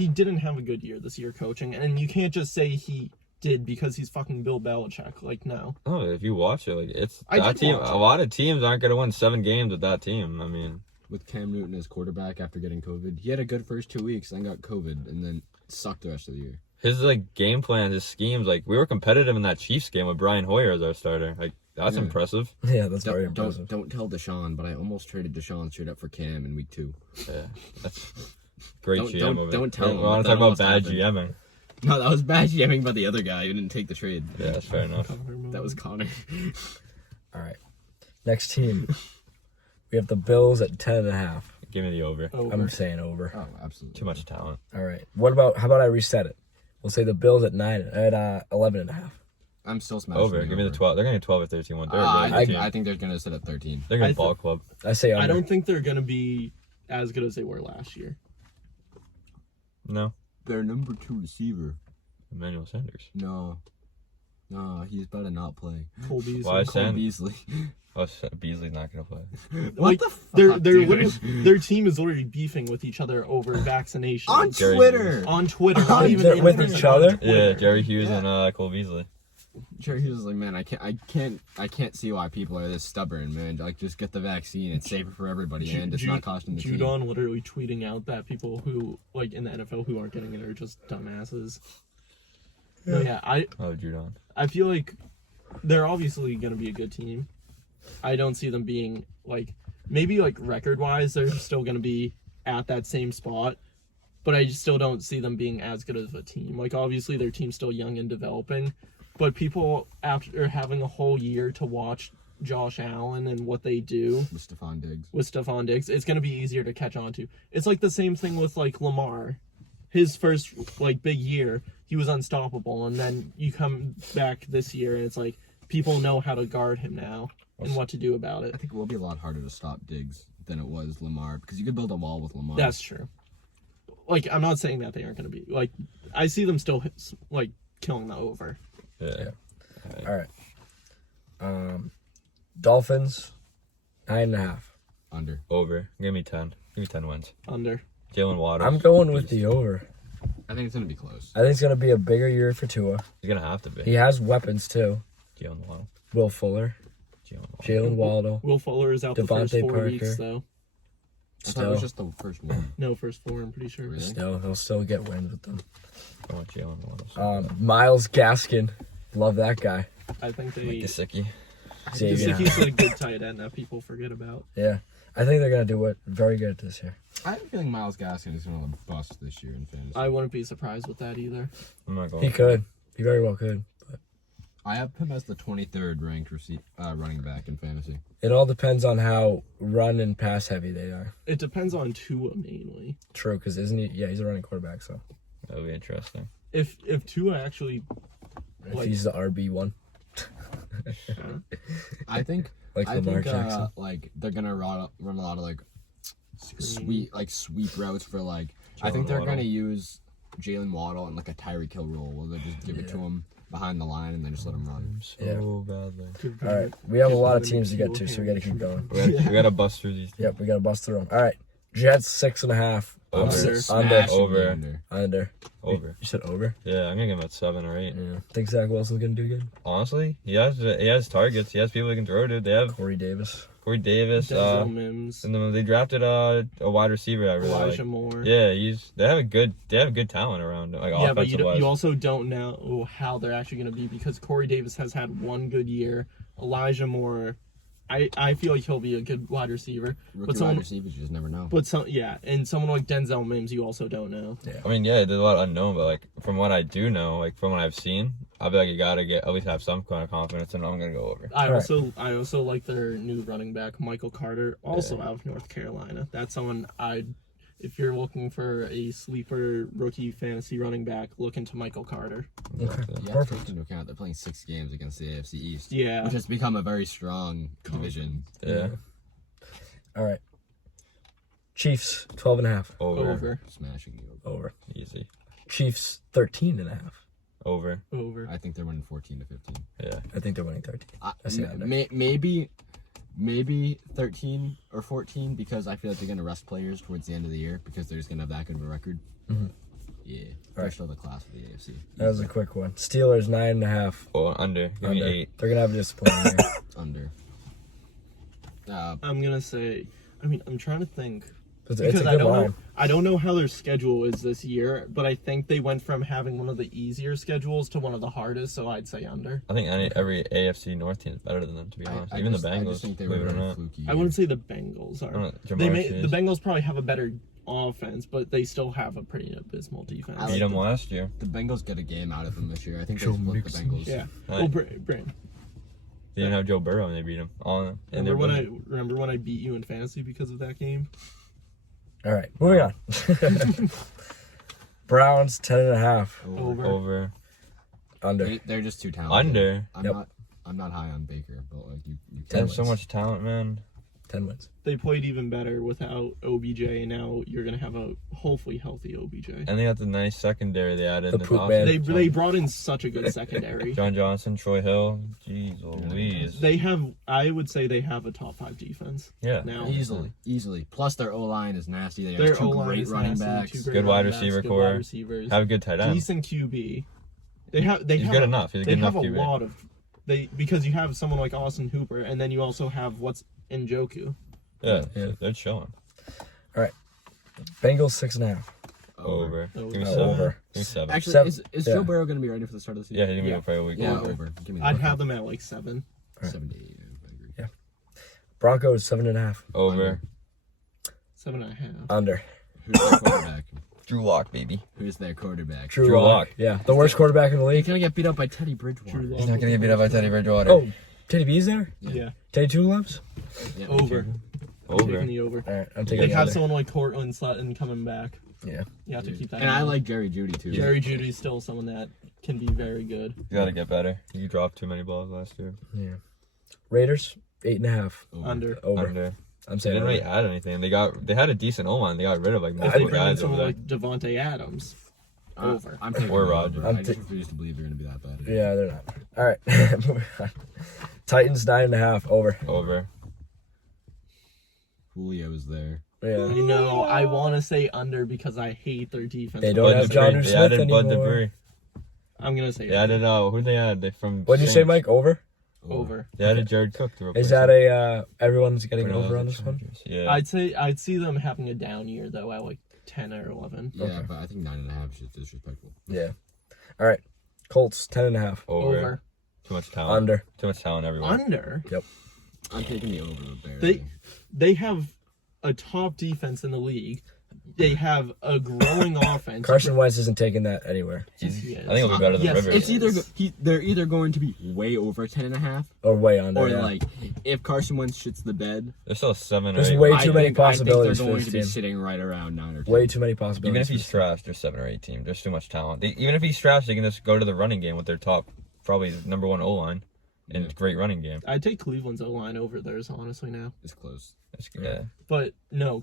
didn't have a good year this year coaching, and you can't just say he did because he's fucking Bill Belichick. Like, no. Oh, if you watch it, like it's I that did team. watch it. A lot of teams aren't going to win 7 games with that team. I mean, With Cam Newton as quarterback after getting COVID, he had a good first 2 weeks, then got COVID, and then sucked the rest of the year. his like game plan, his schemes, like we were competitive in that Chiefs game with Brian Hoyer as our starter. Like That's impressive. Yeah, that's very impressive. Don't tell Deshaun, but I almost traded Deshaun straight up for Cam in week 2. Yeah, that's great Don't- GM don't- over don't tell there. him We want that to talk about almost bad happened. GMing. No, that was bad GMing by the other guy who didn't take the trade. Yeah, that's fair enough. That was Connor. All right. Next team. We have the Bills at 10.5. Give me the over. I'm saying over. Oh, absolutely. Too much talent. All right. How about I reset it? We'll say the Bills at 11.5. I'm still smashing. Over. Give me the 12. They're going to 12 or 13 one. They're a really good team. I think they're going to sit at 13. They're going to ball club. I say under. I don't think they're gonna be as good as they were last year. No. Their number 2 receiver. Emmanuel Sanders. No, he's better not play. Cole Beasley. Why Cole Sanders? Beasley. Oh, Beasley's not going to play. Like, the fuck, they're dude? literally, their team is literally beefing with each other over vaccination On Jerry Twitter. on Twitter, not even They're in with person, each on other? Twitter. Yeah, Jerry Hughes Yeah. and Cole Beasley. Jerry Hughes was like, man, I can't see why people are this stubborn, man. Like, just get the vaccine. It's safer for everybody, and it's not costing the team. Judon literally tweeting out that people who like in the NFL who aren't getting it are just dumbasses. No, yeah, Oh, Judon. I feel like they're obviously gonna be a good team. I don't see them being like maybe like record wise they're still gonna be at that same spot, but I just still don't see them being as good of a team. Like obviously their team's still young and developing, but people after having a whole year to watch Josh Allen and what they do With Stephon Diggs, it's gonna be easier to catch on to. It's like the same thing with like Lamar. His first like big year, he was unstoppable, and then you come back this year and it's like people know how to guard him now and what to do about I it. think it will be a lot harder to stop Diggs than it was Lamar, because you could build a wall with Lamar. That's true. Like I'm not saying that they aren't gonna be like I see them still like killing the over. Yeah. All right. Dolphins, 9.5. Under. Over. Give me 10. Give me 10 wins. Under. Jalen Waddle. I'm going with the over. I think it's gonna be close. I think it's gonna be a bigger year for Tua. He's going to have to be. He has weapons too. Jalen Waddle. Will Fuller, Jalen Waddle. Will Fuller is out the first Devontae 4 Parker. weeks though. I thought it was just the first one. No, first 4 I'm pretty sure. Really? He'll still get wins with them. I want Jalen Waddle. Miles Gaskin, love that guy. I think they Gesicki. Xavier. he's a good tight end that people forget about. Yeah, I think they're gonna do it very good this year. I have a feeling Miles Gaskin is gonna bust this year in fantasy. I wouldn't be surprised with that either. I'm not going. He could. He very well could. But I have him as the 23rd ranked running back in fantasy. it all depends on how run and pass heavy they are. It depends on Tua mainly. True, because isn't he? Yeah, he's a running quarterback. So That'll be interesting. If Tua actually if Like- he's the RB1, I think like Lamar Jackson. like they're gonna run a lot of like Screen. sweep routes for like. I Jalen think they're Waddle. gonna use Jalen Waddle in like a Tyreek Hill role, where they just give it to him behind the line and then just let him run. So badly. All right, we have a lot of teams to get to, so we gotta keep going. We gotta bust through these. Yep, we gotta bust through them. All right, Jets 6.5. Over. Under. Smashing Over. the under. Under. Over. You said over? Yeah, I'm gonna give him at 7 or 8. Yeah. Think Zach Wilson's gonna do good? Honestly, he has targets. He has people he can throw to. They have Corey Davis. Corey Davis. Denzel Mims, And then they drafted a wide receiver. I really Elijah like. Moore. Yeah, they have good talent around. Like Yeah, but offensive wise. you also don't know how they're actually going to be because Corey Davis has had one good year. Elijah Moore, I feel like he'll be a good wide receiver. Rookie someone- wide receivers, you just never know. But and someone like Denzel Mims, you also don't know. I mean, yeah, there's a lot unknown, but like from what I do know, like from what I've seen, I feel like you gotta at least have some kind of confidence, and I'm gonna go over. I Right. also like their new running back, Michael Carter, also out of North Carolina. That's someone if you're looking for a sleeper rookie fantasy running back, look into Michael Carter. Okay, You have to perfect. take into account they're playing 6 games against the AFC East, Yeah. which has become a very strong division. Yeah, All right. Chiefs 12.5. Over. Smashing you. Over. easy. Chiefs 13.5. Over. I think they're winning 14 to 15. Yeah, I think they're winning 13. I see that. Maybe 13 or 14 because I feel like they're going to rest players towards the end of the year because they're just going to have that good of a record. Mm-hmm. Yeah, they're still the class of the AFC. That was a quick one. Steelers 9.5. or under. Give me Under. 8. They're gonna have a disappointing year. Under. I'm gonna say. I'm trying to think. It's Because a I good don't line. know. I don't know how their schedule is this year, but I think they went from having one of the easier schedules to one of the hardest. So I'd say under. I think every AFC North team is better than them, to be honest. Even the Bengals. I just think they were believe it or very not. fluky. I wouldn't say the Bengals I are. don't know, They Jamar may, Chase the Bengals probably have a better offense, but they still have a pretty abysmal defense. I beat like them the- last year. The Bengals get a game out of them this year. I think they Joe split the Mixon. Bengals. Yeah. Right. Well, Brain, They didn't have Joe Burrow and they beat him. All in their remember when I beat you in fantasy because of that game? All right, moving on. Browns 10.5 over. under. They're just too talented. Under. I'm not high on Baker, but like you They have wins. so much talent, man. 10 wins. They played even better without OBJ, and now you're gonna have a hopefully healthy OBJ. And they got the nice secondary they added. The this poop offseason. man. They brought in such a good secondary. John Johnson, Troy Hill. Jeez Louise. They have, I would say, they have a top 5 defense Yeah. now. easily. Plus their O line is nasty. They have Their 2 O-line great is running nasty, backs. 2 great Good wide running backs, receiver good core. wide receivers, Have a good tight end. decent QB. They have. He's good enough. He's a good have enough a QB. lot of. Because you have someone like Austin Hooper, and then you also have what's Njoku. Yeah, Yeah. they're chilling. Bengals 6.5 Over. Give me Over. 7. Over. Give me 7. Actually, Seven. is Yeah. Joe Burrow going to be ready for the start of the Yeah, season? he's gonna Yeah. be probably a week. Yeah, over. over. Give me the I'd over. have them at like 7. 70. I agree. Broncos 7.5 Over. 7.5. under. Who's their quarterback? Drew Lock, baby. Who's their quarterback? Drew Drew Lock. Lock. Yeah, the worst quarterback in the He's league. going to get beat up by Teddy Bridgewater. Drew Lock. He's not gonna get beat up by Teddy Bridgewater. Oh, Teddy B's there. Yeah. Teddy Tulips. Yeah, Over. Over. Taking the over. All right, I'm They taking the have under. someone like Cortland Sutton coming back. Yeah. You have to keep that. And in I mind. like Jerry Judy too. Jerry Judy's still someone that can be very good. You gotta get better. You dropped too many balls last year. Yeah. Raiders 8.5 Over. over. Under. I'm They saying didn't really over. add anything. They had a decent O-line. They got rid of like They multiple bring in guys over someone there. like Devontae Adams. Over. I'm taking Or the Rodgers. over. I'm I just refuse to believe they're going to be that bad. Yeah, they're not. All right. Moving on. Titans 9.5 over. Over. Julio is there. Yeah. I know. I want to say under because I hate their defense. They don't have John They Smith added Bud anymore. Dupree. I'm gonna say They added who'd they add? They from What'd you say, Saints. Mike? Over? over. They added Jared Cook to replace Is that him. a everyone's getting For over the on this one? Chargers. Yeah. I'd see them having a down year though at like 10 or 11. Yeah, Okay. but I think 9.5 is just disrespectful. Yeah. All right. Colts 10.5 Over. Too much talent. under. Too much talent everywhere. Under. I'm taking the over barely. They have a top defense in the league. They have a growing offense. Carson Wentz isn't taking that anywhere Yes, he is. I think it'll be better than Yes, Rivers. It's either they're either going to be way over 10.5, or way under. or yeah. like if Carson Wentz shits the bed, There's still 7 or There's 8. way I too many think possibilities they're for going this to be team. sitting right around 9 or 10. Way too many possibilities. Even if for he's this team. trashed, there's 7 or 8 team. There's too much talent. Even if he's trashed, they can just go to the running game with their top, probably number 1 O-line, and Yeah. great running game. I'd take Cleveland's O-line over theirs, honestly, now. It's close. Yeah. But no,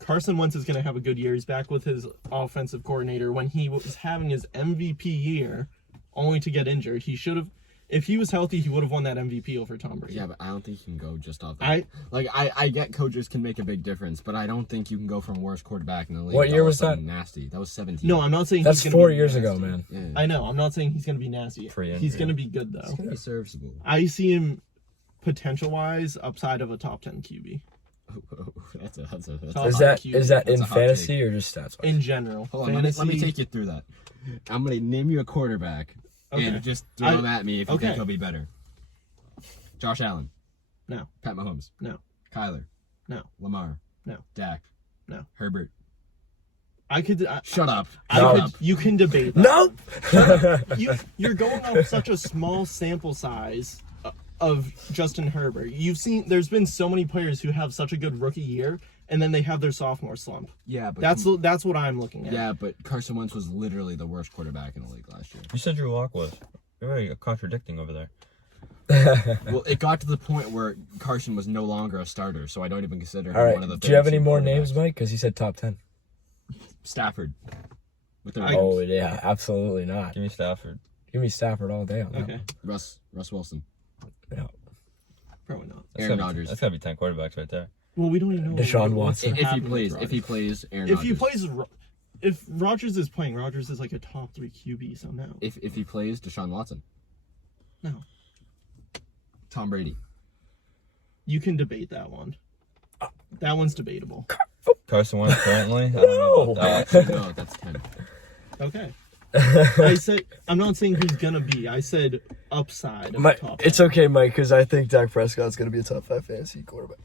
Carson Wentz is going to have a good year. He's back with his offensive coordinator. When he was having his MVP year, only to get injured, he should have. If he was healthy, he would have won that MVP over Tom Brady. Yeah, but I don't think you can go just off that. I get coaches can make a big difference, but I don't think you can go from worst quarterback in the league. What to year all of a was that? sudden Nasty. That was 17. No, I'm not saying That's he's gonna 4 be years nasty. ago, man. Yeah. I know. I'm not saying he's going to be nasty. Pre-injury. He's going to be good though. It's gonna be serviceable. I see him potential-wise upside of a top 10 QB That's a Top Is 10 that QB. is that That's in a hot fantasy or just stats? in general. Hold on, let me take you through that. I'm gonna name you a quarterback, Okay. and just throw them at me if you okay. think he'll be better. Josh Allen. No. Pat Mahomes. No. Kyler. No. Lamar. No. Dak. No. Herbert. I could. Shut up. No. You can debate that. Nope. You're going off such a small sample size of Justin Herbert. There's been so many players who have such a good rookie year, and then they have their sophomore slump. Yeah, but That's what I'm looking at. yeah, but Carson Wentz was literally the worst quarterback in the league last year. You said Drew Lock was. You're really contradicting over there. Well, it got to the point where Carson was no longer a starter, so I don't even consider him All one of the. right. Do you have any third-team more quarterbacks. names, Mike? Because he said top 10. Stafford. With the Oh yeah, absolutely not. Give me Stafford. Give me Stafford all day on that. Okay. Russ Wilson. Yeah. Probably not. Aaron gotta be- Rodgers. That's gotta be 10 quarterbacks right there. Well, we don't even know. Deshaun what's Watson. If he happening plays, with if he Rodgers. plays, Aaron If Rodgers. he plays, if Rodgers is playing, Rodgers is like a top 3 QB somehow. If he plays, Deshaun Watson. No. Tom Brady. You can debate that one. That one's debatable. Carson Wentz currently? I don't know about that. No, that's 10. Okay. I said I'm not saying who's gonna be. I said upside of the top. It's okay, Mike, because I think Dak Prescott's going to be a top 5 fantasy quarterback.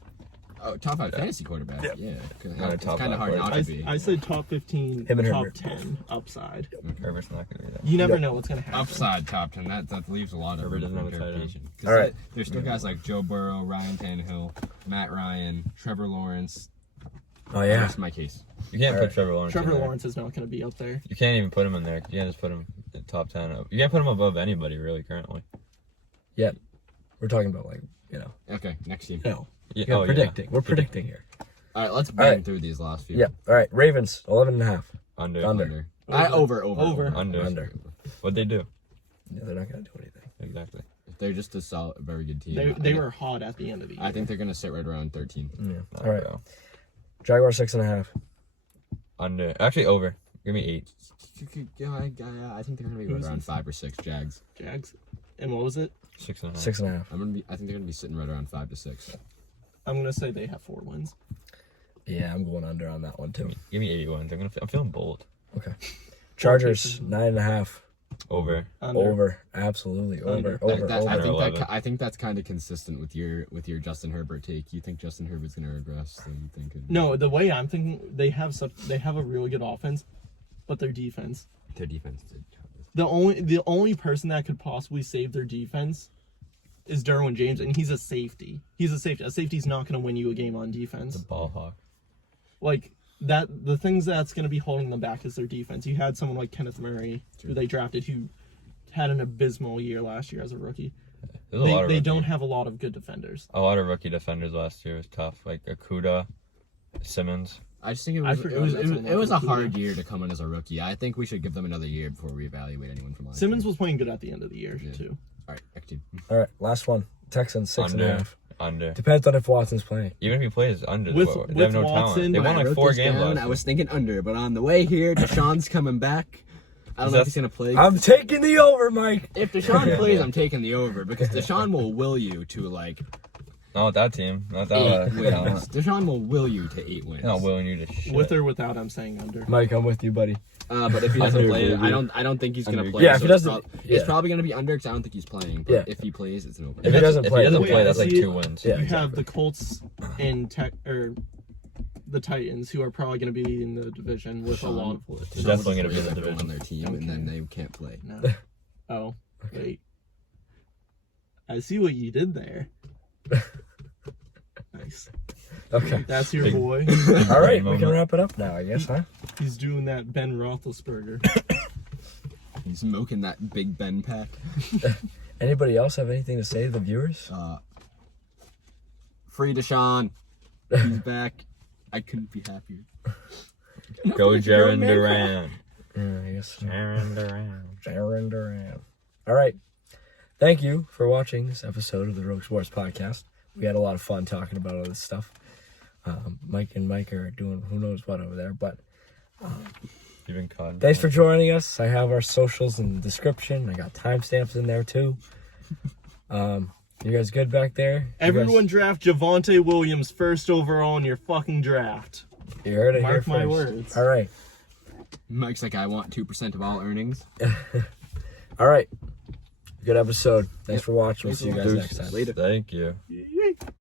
Oh, top 5 fantasy quarterback. Yeah. Not a It's top kind of 5 hard not to be. I said top 15, Him and top Herbert. 10 upside. Herbert's not going to be that. You never know what's gonna happen. Upside top 10. That leaves a lot of Herbert room doesn't for have a tight end. interpretation. All right. There's still guys like Joe Burrow, Ryan Tannehill, Matt Ryan, Trevor Lawrence. Oh, yeah. That's my case. You can't All put right. Trevor Lawrence Trevor in there. Lawrence is not gonna be up there. You can't even put him in there. You can't just put him in top 10. You can't put him above anybody, really, currently. Yeah. We're talking about, like, Okay, next team. no. Yeah, Yeah, oh, predicting. yeah. We're predicting here. All right, let's bang right. through these last few. Yeah. All right. Ravens, 11.5. Under. Under. Over. Under. What'd they do? Yeah, they're not going to do anything. Exactly. They're just a solid, very good team. They were hot at the end of the year. I think they're gonna sit right around 13. Yeah. All right. Jaguars, 6.5. Under. Actually, over. Give me 8. Yeah, I think they're gonna be right around 5 or 6. Jags. Jags. And what was it? 6.5. 6.5. I think they're gonna be sitting right around 5 to 6. I'm gonna say they have 4 wins. Yeah, I'm going under on that one, too. Give me 81. I'm feeling bold. Okay. Chargers, 9.5. Over. Over. Absolutely. Under. Over. I think 11. I think that's kind of consistent with your Justin Herbert take. You think Justin Herbert's gonna regress? So you think No, the way I'm thinking, they have a really good offense, but their defense. their defense did. The only person that could possibly save their defense is Derwin James, and he's a safety. He's a safety. A safety's not going to win you a game on defense. The ball hawk. Like that, the things that's going to be holding them back is their defense. You had someone like Kenneth Murray, who they drafted, who had an abysmal year last year as a rookie. There's a lot of They rookie- don't have a lot of good defenders. A lot of rookie defenders last year was tough. Like Akuda, Simmons. I just think I forgot that's on it was a Michael hard Kuda. year to come in as a rookie. I think we should give them another year before we evaluate anyone from last Simmons year. was playing good at the end of the year Yeah. too. All right, next team. All right. Last one. Texans, 6.5. Under. Depends on if Watson's playing. Even if he plays under, With they have no Watson- talent. They When won I like wrote 4 this games down, last I year. was thinking under, but on the way here, Deshaun's coming back. I don't know if he's gonna play. I'm taking the over, Mike. If Deshaun plays, I'm taking the over because Deshaun will will you to like Not with that team. Not 8 that wins. talent. Deshaun will will you to 8 wins. Not willing you to shit. With or without, I'm saying under. Mike, I'm with you, buddy. But if he doesn't Under, play, baby. I don't think he's gonna Under. play. Yeah, if so he it's doesn't- It's yeah. probably gonna be under because I don't think he's playing. But Yeah. if he plays, it's an over. If he doesn't play, that's I like see 2 wins. Yeah. You have exactly. the Colts and the Titans, who are probably going to be in the division with a lot of He's definitely gonna be in the everyone on division. their team, and then they can't play. No. Oh, wait. I see what you did there. Nice. Okay. That's your Big- boy. All right. We can moment. wrap it up now, I guess, huh? He's doing that Ben Roethlisberger. He's smoking that Big Ben pack. Anybody else have anything to say to the viewers? Free Deshaun. He's back. I couldn't be happier. Go Jaron Duran. Yeah, I guess. Jaron Duran. Jaron Duran. All right. Thank you for watching this episode of the Rogue Sports Podcast. We had a lot of fun talking about all this stuff. Mike and Mike are doing who knows what over there, but You've been caught. thanks for joining us. I have our socials in the description. I got timestamps in there too. You guys good back there? You Everyone guys- draft Javonte Williams first overall in your fucking draft. You heard it here Mark my first. words. All right. Mike's like, I want 2% of all earnings. All right. Good episode. Thanks for watching. We'll see you guys next time. Later. Thank you.